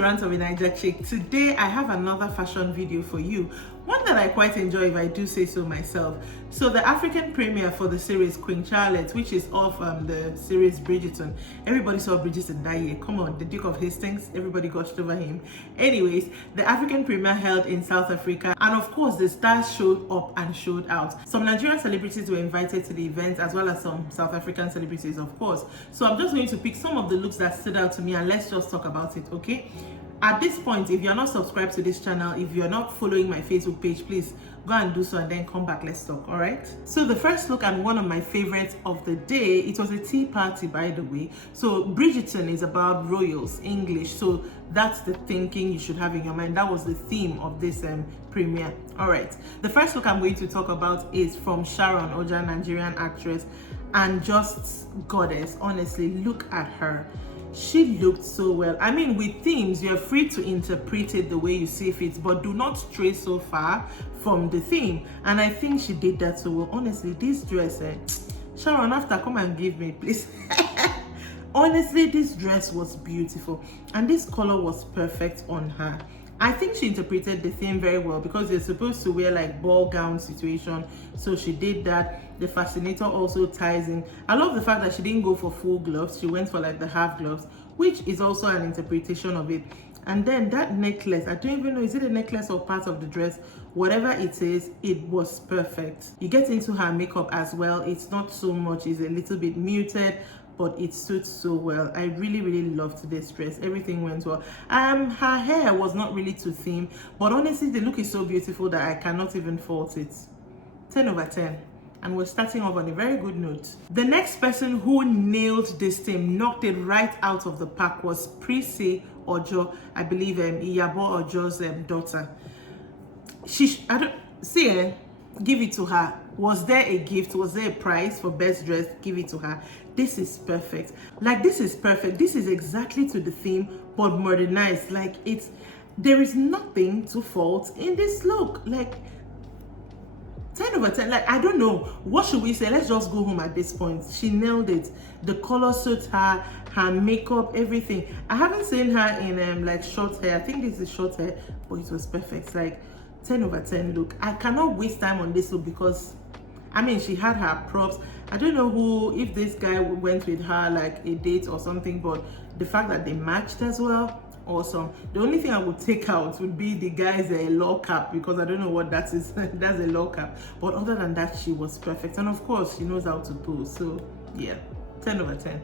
to Rants of a Naija Chic. Today I have another fashion video for you, one that I quite enjoy if I do say so myself. So the African premiere for the series Queen Charlotte, which is off the series Bridgerton. Everybody saw Bridgerton that year. Come on, the Duke of Hastings, everybody gushed over him. Anyways, the African premiere held in South Africa, and of course the stars showed up and showed out. Some Nigerian celebrities were invited to the event, as well as some South African celebrities, of course. So I'm just going to pick some of the looks that stood out to me and let's just talk about it, okay? At this point, if you're not subscribed to this channel, if you're not following my Facebook page, please go and do so and then come back, let's talk. All right, so the first look, and one of my favorites of the day, it was a tea party, by the way. So Bridgerton is about royals, English, so that's the thinking you should have in your mind. That was the theme of this premiere. All right, the first look I'm going to talk about is from Sharon Oja, Nigerian actress and just goddess. Honestly, look at her. She looked so well. I mean, with themes, you're free to interpret it the way you see fit, but do not stray so far from the theme. And I think she did that so well. Honestly, this dress, Sharon, after, come and give me, please. Honestly, this dress was beautiful, and this color was perfect on her. I think she interpreted the theme very well because you're supposed to wear like ball gown situation, so she did that. The fascinator also ties in. I love the fact that she didn't go for full gloves, she went for like the half gloves, which is also an interpretation of it. And then that necklace, I don't even know, is it a necklace or part of the dress? Whatever it is, it was perfect. You get into her makeup as well. It's not so much, it's a little bit muted, but it suits so well. I really loved this dress. Everything went well. Her hair was not really to theme, but honestly the look is so beautiful that I cannot even fault it. 10 over 10. And we're starting off on a very good note. The next person who nailed this theme, knocked it right out of the park, was Prissy Ojo, I believe Iyabo Ojo's daughter. I don't see, give it to her. Was there a gift? Was there a prize for best dress? Give it to her. This is perfect. Like, this is perfect. This is exactly to the theme, but modernized. Like, there is nothing to fault in this look. Like, 10 over 10. Like, I don't know, what should we say? Let's just go home at this point. She nailed it. The color suits her, her makeup, everything. I haven't seen her in like short hair. I think this is short hair, but it was perfect. Like, 10 over 10 look. I cannot waste time on this look because I mean, she had her props. I don't know if this guy went with her like a date or something, but the fact that they matched as well, awesome. The only thing I would take out would be the guy's law cap, because I don't know what that is. That's a law cap. But other than that, she was perfect. And of course, she knows how to pose. So yeah, 10 over 10.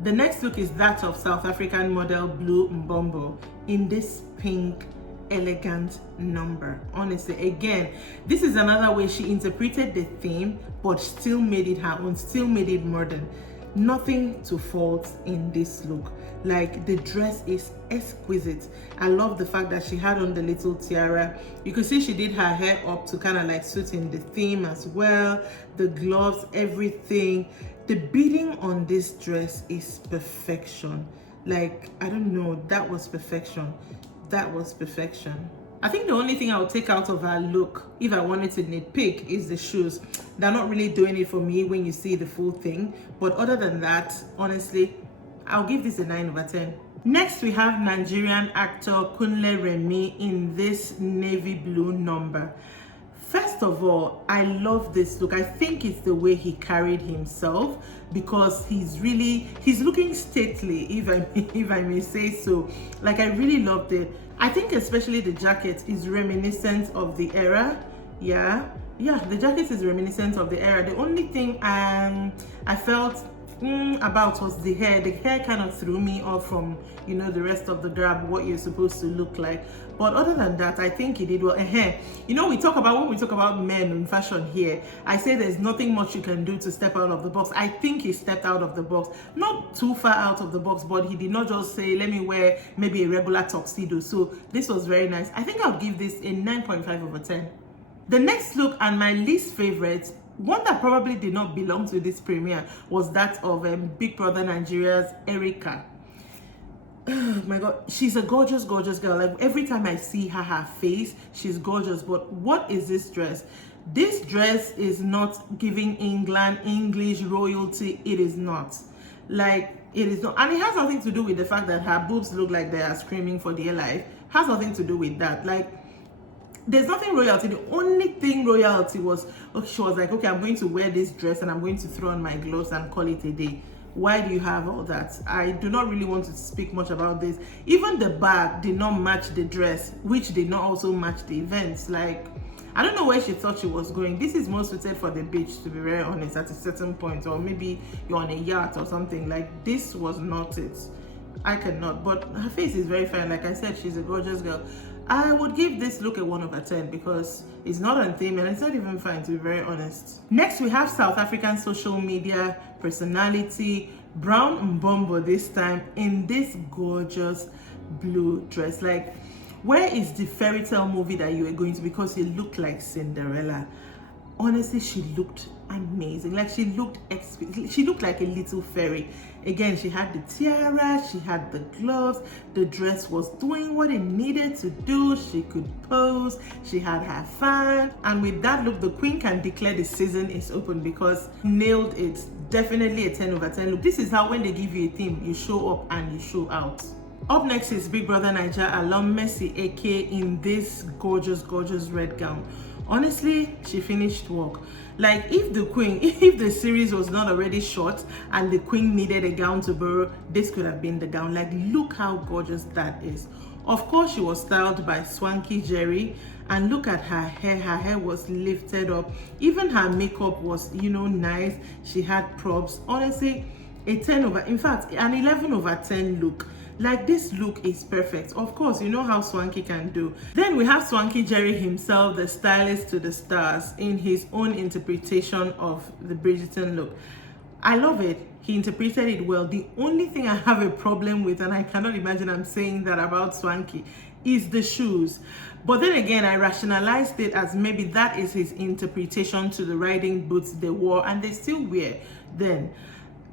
The next look is that of South African model Blue Mbombo in this pink elegant number. Honestly, again, this is another way she interpreted the theme but still made it her own, still made it modern. Nothing to fault in this look. Like, the dress is exquisite. I love the fact that she had on the little tiara. You could see she did her hair up to kind of like suit in the theme as well. The gloves, everything. The beading on this dress is perfection. Like, I don't know, that was perfection. That was perfection. I think the only thing I would take out of her look, if I wanted to nitpick, is the shoes. They're not really doing it for me when you see the full thing. But other than that, honestly, I'll give this a 9 over 10. Next, we have Nigerian actor Kunle Remi in this navy blue number. First of all, I love this look. I think it's the way he carried himself, because he's looking stately, if I may say so. Like, I really loved it. I think especially the jacket is reminiscent of the era. Yeah, the jacket is reminiscent of the era. The only thing I felt about was the hair. The hair kind of threw me off from, you know, the rest of the garb, what you're supposed to look like. But other than that, I think he did well. You know, when we talk about men in fashion here, I say there's nothing much you can do to step out of the box. I think he stepped out of the box, not too far out of the box, but he did not just say, let me wear maybe a regular tuxedo. So this was very nice. I think I'll give this a 9.5 over 10. The next look, and my least favorite, one that probably did not belong to this premiere, was that of Big Brother Nigeria's Erica. Oh my god, she's a gorgeous girl. Like, every time I see her face, she's gorgeous. But what is this dress? This dress is not giving England English royalty. It is not. Like, it is not, and it has nothing to do with the fact that her boobs look like they are screaming for dear life. Has nothing to do with that. Like, there's nothing royalty. The only thing royalty was, okay, she was like, okay, I'm going to wear this dress and I'm going to throw on my gloves and call it a day. Why do you have all that? I do not really want to speak much about this. Even the bag did not match the dress, which did not also match the events. Like, I don't know where she thought she was going. This is more suited for the beach, to be very honest, at a certain point, or maybe you're on a yacht or something. Like, this was not it. I cannot, but her face is very fine. Like I said, she's a gorgeous girl. I would give this look a 1 over 10 because it's not on theme and it's not even fine, to be very honest. Next, we have South African social media personality, Brown Mbombo, this time in this gorgeous blue dress. Like, where is the fairy tale movie that you were going to, because you look like Cinderella? Honestly, she looked amazing. Like, she looked like a little fairy. Again, she had the tiara, she had the gloves, the dress was doing what it needed to do. She could pose, she had her fan, and with that look, the queen can declare the season is open because nailed it. Definitely a 10 over 10 look. This is how, when they give you a theme, you show up and you show out. Up next is Big Brother Naija alum Mercy AK in this gorgeous red gown. Honestly, she finished work. Like, if the series was not already short and the queen needed a gown to borrow, this could have been the gown. Like, look how gorgeous that is. Of course, she was styled by Swanky Jerry, and look at her hair was lifted up. Even her makeup was, you know, nice. She had props. Honestly, a 10 over, in fact, an 11 over 10 look. Like, this look is perfect. Of course, you know how Swanky can do. Then we have Swanky Jerry himself, the stylist to the stars, in his own interpretation of the Bridgerton look. I love it. He interpreted it well. The only thing I have a problem with, and I cannot imagine I'm saying that about Swanky, is the shoes. But then again, I rationalized it as maybe that is his interpretation to the riding boots they wore and they still wear then.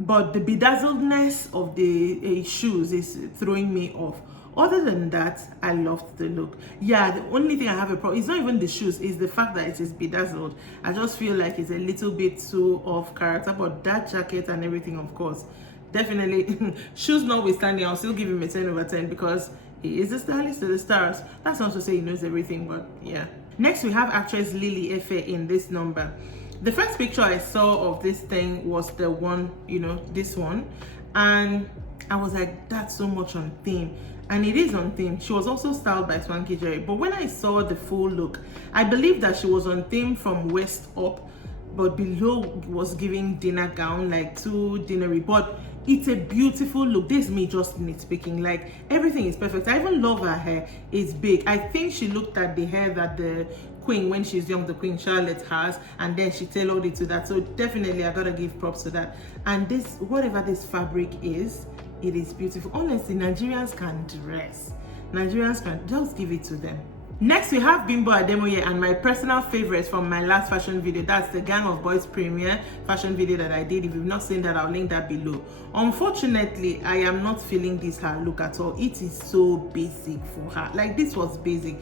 But the bedazzledness of the shoes is throwing me off. Other than that, I loved the look. Yeah, the only thing I have a problem, it's not even the shoes, it's the fact that it is bedazzled. I just feel like it's a little bit too off character, but that jacket and everything, of course, definitely. Shoes notwithstanding, I'll still give him a 10 over 10 because he is the stylist to the stars. That's not to say he knows everything, but yeah. Next, we have actress Lily Efe in this number. The first picture I saw of this thing was the one, you know, this one. And I was like, that's so much on theme. And it is on theme. She was also styled by Swanky Jerry. But when I saw the full look, I believe that she was on theme from waist up, but below was giving dinner gown, like too dinnery. But it's a beautiful look. This is me just nitpicking. Like, everything is perfect. I even love her hair. It's big. I think she looked at the hair that the queen, when she's young, the Queen Charlotte has, and then she tailored it to that. So definitely I gotta give props to that. And this, whatever this fabric is, it is beautiful. Honestly, Nigerians can dress. Nigerians can, just give it to them. Next, we have Bimbo Ademoye and my personal favorite from my last fashion video. That's the Gang of Boys premiere fashion video that I did. If you've not seen that, I'll link that below. Unfortunately, I am not feeling this her look at all. It is so basic for her. Like, this was basic.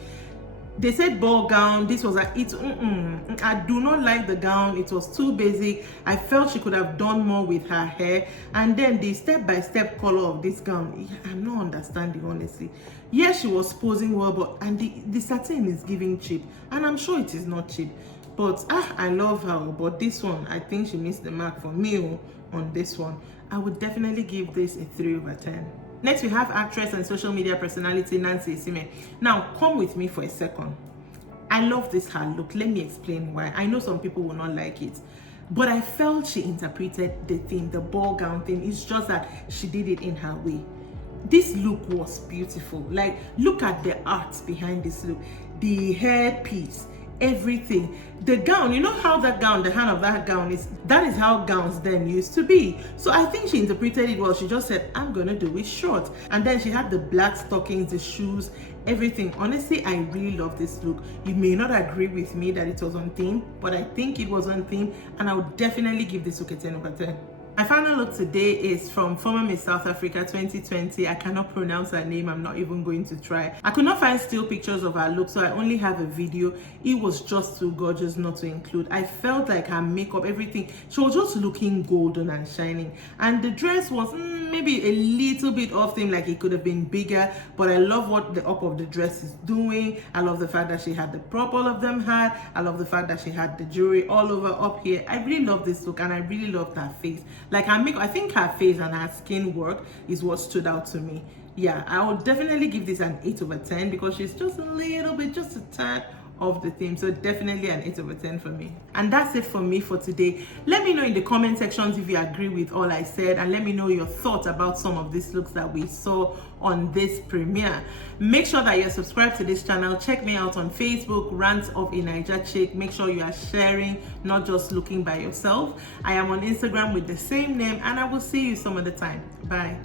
They said ball gown. This was I do not like the gown. It was too basic. I felt she could have done more with her hair. And then the step-by-step color of this gown, I'm not understanding, honestly. Yes, she was posing well, but and the satin is giving cheap, and I'm sure it is not cheap. But I love her. But this one, I think she missed the mark for me on this one. I would definitely give this a 3 over 10. Next, we have actress and social media personality Nancy Isime. Now, come with me for a second. I love this her look. Let me explain why. I know some people will not like it, but I felt she interpreted the thing, the ball gown thing. It's just that she did it in her way. This look was beautiful. Like, look at the art behind this look. The hair piece, everything. The gown, you know how that gown, the hand of that gown is, that is how gowns then used to be. So I think she interpreted it well. She just said, I'm gonna do it short. And then she had the black stockings, the shoes, everything. Honestly, I really love this look. You may not agree with me that it was on theme, but I think it was on theme, and I would definitely give this look a 10 over 10. My final look today is from former Miss South Africa 2020. I cannot pronounce her name. I'm not even going to try. I could not find still pictures of her look, so I only have a video. It was just too gorgeous not to include. I felt like her makeup, everything, she was just looking golden and shining. And the dress was maybe a little bit off theme, like it could have been bigger, but I love what the up of the dress is doing. I love the fact that she had the prop all of them had. I love the fact that she had the jewelry all over up here. I really love this look, and I really loved her face. Like her makeup, I think her face and her skin work is what stood out to me. Yeah, I would definitely give this an 8 over 10 because she's just a little bit, just a tad of the theme. So definitely an 8 over 10 for me. And that's it for me for today. Let me know in the comment sections if you agree with all I said, and let me know your thoughts about some of these looks that we saw on this premiere. Make sure that you're subscribed to this channel. Check me out on Facebook, Rants of a Naija Chic. Make sure you are sharing, not just looking by yourself. I am on Instagram with the same name, and I will see you some other time. Bye.